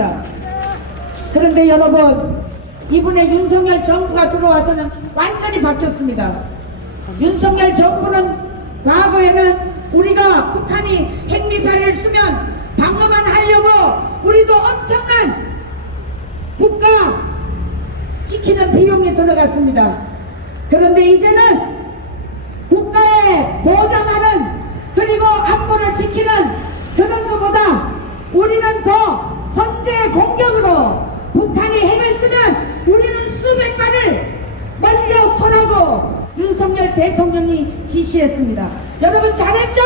합니다. 그런데 여러분, 이번에 윤석열 정부가 들어와서는 완전히 바뀌었습니다. 윤석열 정부는 과거에는 우리가 북한이 핵미사일을 쓰면 방어만 하려고 우리도 엄청난 국가 지키는 비용이 들어갔습니다. 그런데 이제는 국가에 보장하는 그리고 안보를 지키는 그런 것보다 우리는 더 선제 공격으로 북한이 핵을 쓰면 우리는 수백 발을 먼저 쏘라고 윤석열 대통령이 지시했습니다. 여러분 잘했죠?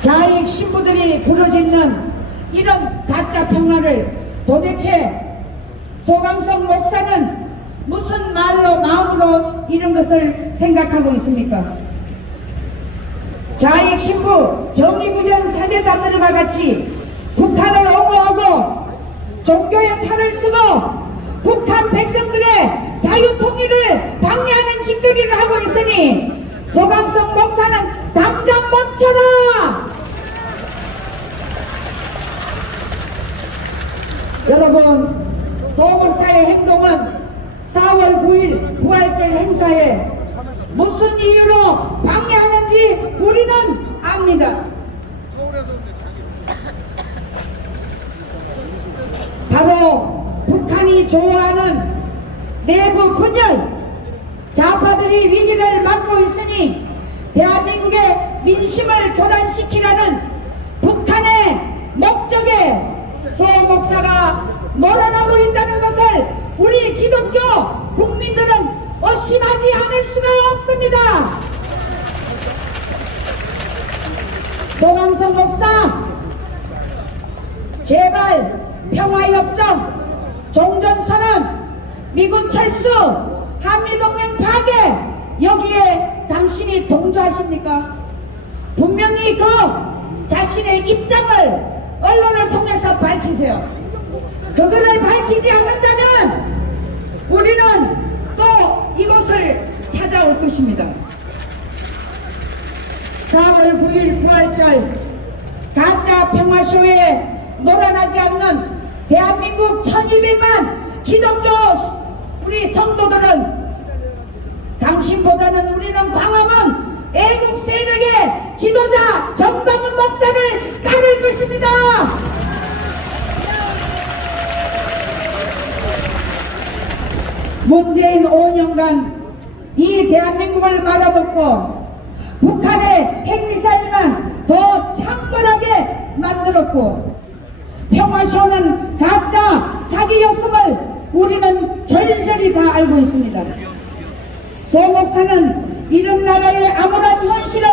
자익 신부들이 부르짖는 이런 가짜 평화를 도대체 소강성 목사는 무슨 말로 마음으로 이런 것을 생각하고 있습니까? 자익 신부 정의구전 사제단들과 같이 북한을 옹호하고 종교의 탈을 쓰고 북한 백성들의 자유통일을 방해하는 짓거리를 하고 있으니 소강성 목사는 당장 멈춰라! 여러분, 소 목사의 행동은 4월 9일 부활절 행사에 무슨 이유로 방해하는지 우리는 압니다. 바로 북한이 좋아하는 내부 분열, 좌파들이 위기를 맞고 있으니 대한민국의 민심을 교란시키라는 북한의 목적에 소 목사가 놀아나고 있다는 것을 우리 기독교 국민들은 의심하지 않을 수가 없습니다. 소강성 목사, 제발 평화협정, 종전선언, 미군 철수, 한미동맹 파괴, 여기에 당신이 동조하십니까? 분명히 그 자신의 입장을 언론을 통해서 밝히세요. 그거를 밝히지 않는다면 우리는 또 이곳을 찾아올 것입니다. 4월 9일 부활절 가짜 평화쇼에 놀아나지 않는 대한민국 1200만 기독교 우리 성도들은 당신보다는 우리는 광화문 애국 세력의 지도자 정광훈 목사를 따를 것입니다. 문재인 5년간 이 대한민국을 말아먹고 북한의 핵미사일만 더 창궐하게 만들었고 평화쇼는 가짜 사기였음을 우리는 절절히 다 알고 있습니다. 소 목사는 이런 나라의 암울한 현실을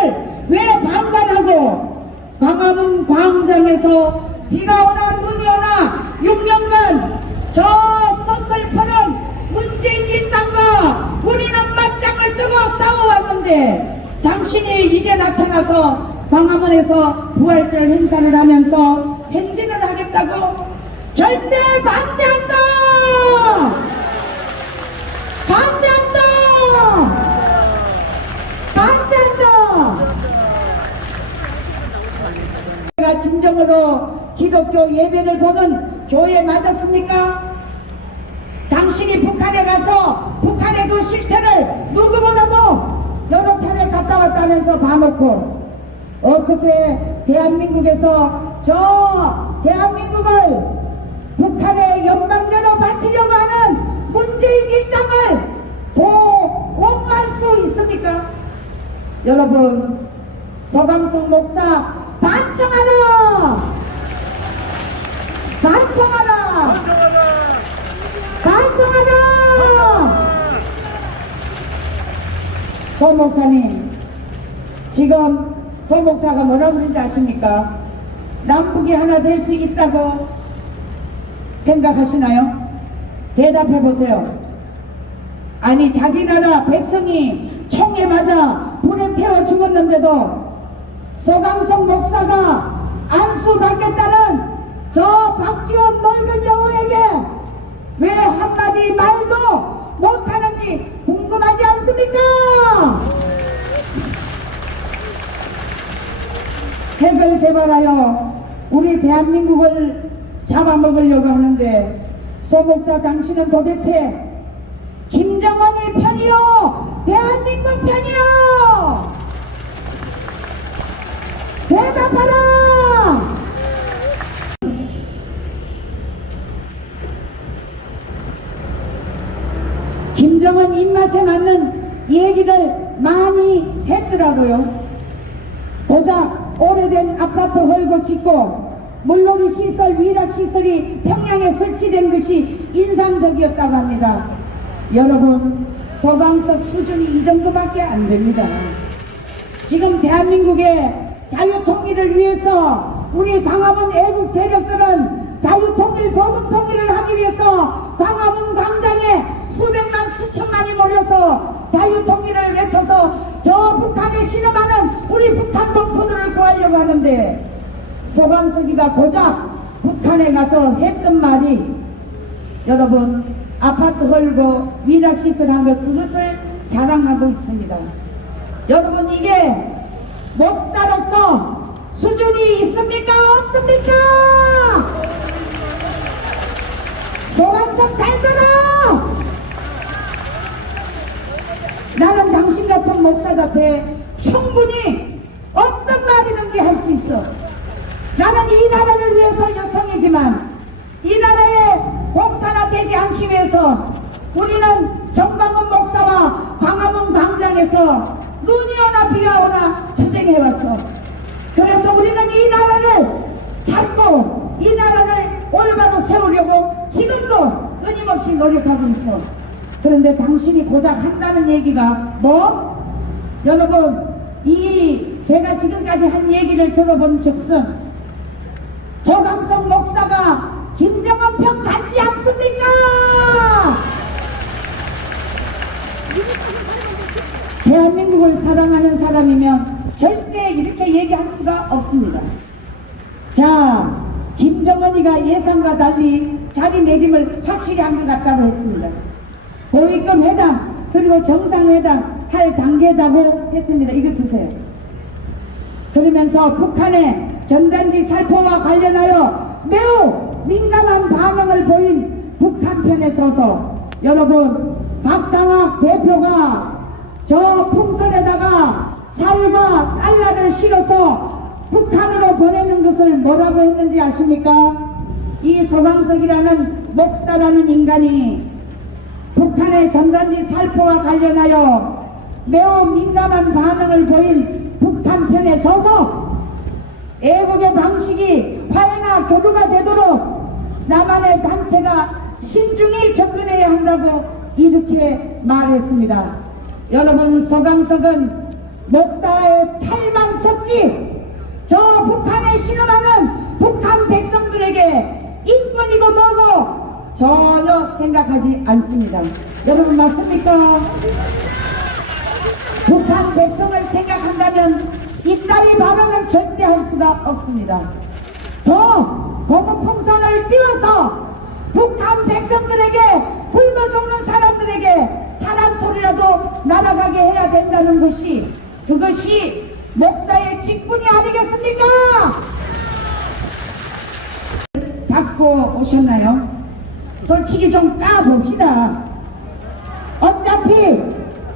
왜 방관하고 광화문 광장에서 비가 오나 눈이 오나 6년간 저 서슬퍼는 문재인 일당과 우리는 맞짱을 뜨고 싸워왔는데 당신이 이제 나타나서 광화문에서 부활절 행사를 하면서 행진을 하겠다고? 절대 반대한다! 반대한다! 반대한다! 제가 진정으로 기독교 예배를 보는 교회 맞았습니까? 당신이 북한에 가서 북한의 그 실태를 누구보다도 여러 차례 갔다 왔다면서 봐놓고 어떻게 대한민국에서 저 대한민국을 북한의 연방제로 바치려고 하는 문재인 일당을 옹호할 수 있습니까? 여러분, 소강성 목사 반성하라! 반성하라! 반성하라! 소 목사님, 지금 소 목사가 뭐라 그런지 아십니까? 남북이 하나 될 수 있다고 생각하시나요? 대답해 보세요. 아니, 자기 나라 백성이 총에 맞아 불에 태워 죽었는데도 소강성 목사가 안수받겠다는 저 박지원 늙은 여우에게 왜 한마디 말도 못하는지 궁금하지 않습니까? 핵을 개발하여 우리 대한민국을 잡아먹으려고 하는데, 소목사 당신은 도대체 김정은이 편이요 대한민국 편이요? 대답하라! 김정은 입맛에 맞는 얘기를 많이 했더라고요. 고작 오래된 아파트 헐고 짓고 물놀이 시설, 위락 시설이 평양에 설치된 것이 인상적이었다고 합니다. 여러분, 서광석 수준이 이 정도밖에 안 됩니다. 지금 대한민국의 자유통일을 위해서 우리 광화문 애국 세력들은 자유통일, 보국통일을 하기 위해서 광화문 광장에 수백만, 수천만이 모여서 자유통일을 외쳐서 저 북한에 신음하는 우리 북한 동포들을 구하려고 하는데, 소광석이가 고작 북한에 가서 했던 말이, 여러분, 아파트 헐고 위락시설 한 것, 그것을 자랑하고 있습니다. 여러분, 이게 목사로서 수준이 있습니까? 없습니까? 소광석 잘 들어! 나는 당신 같은 목사한테 충분히 어떤 말이든지 할 수 있어. 나는 이 나라를 위해서 여성이지만 이 나라에 공사나 되지 않기 위해서 우리는 정광훈 목사와 광화문 광장에서 눈이 오나 비가 오나 투쟁해왔어. 그래서 우리는 이 나라를 잡고 이 나라를 올바로 세우려고 지금도 끊임없이 노력하고 있어. 그런데 당신이 고작 한다는 얘기가 뭐? 여러분, 이 제가 지금까지 한 얘기를 들어본 즉슨 소광석 목사가 김정은 편 같지 않습니까? 대한민국을 사랑하는 사람이면 절대 이렇게 얘기할 수가 없습니다. 자, 김정은이가 예상과 달리 자리 내림을 확실히 한 것 같다고 했습니다. 고위급 회담 그리고 정상회담 할 단계다고 했습니다. 이거 드세요. 그러면서 북한의 전단지 살포와 관련하여 매우 민감한 반응을 보인 북한 편에 서서, 여러분, 박상학 대표가 저 풍선에다가 쌀과 달러를 실어서 북한으로 보내는 것을 뭐라고 했는지 아십니까? 이 소광석이라는 목사라는 인간이 북한의 전단지 살포와 관련하여 매우 민감한 반응을 보인 북한 편에 서서 애국의 방식이 화해나 교류가 되도록 남한의 단체가 신중히 접근해야 한다고 이렇게 말했습니다. 여러분, 소광석은 목사의 탈만 섰지 저 북한에 신음하는 북한 백성들에게 인권이고 뭐고 전혀 생각하지 않습니다. 여러분, 맞습니까? 북한 백성을 생각한다면 이따위 발언은 절대 할 수가 없습니다. 더 고무풍선을 띄워서 북한 백성들에게, 굶어 죽는 사람들에게 사람토리라도 날아가게 해야 된다는 것이, 그것이 목사의 직분이 아니겠습니까? 받고 오셨나요? 솔직히 좀 까봅시다. 어차피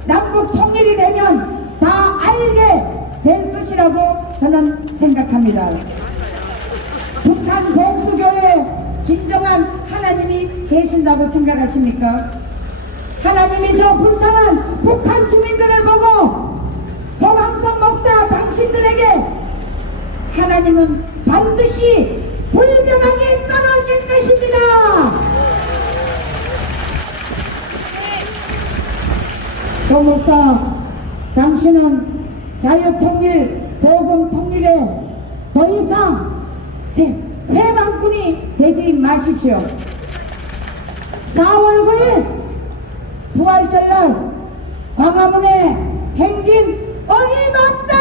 남북 통일이 되면 다 알게 될 것이라고 저는 생각합니다. 북한 복수교회에 진정한 하나님이 계신다고 생각하십니까? 하나님이 저 불쌍한 북한 주민들을 보고 소광석 목사 당신들에게 하나님은 반드시 불변하게 떨어질 것입니다. 소 목사, 당신은 자유통일, 보건통일에 더 이상 회방꾼이 되지 마십시오. 4월 9일 부활절날 광화문에 행진 어림없다!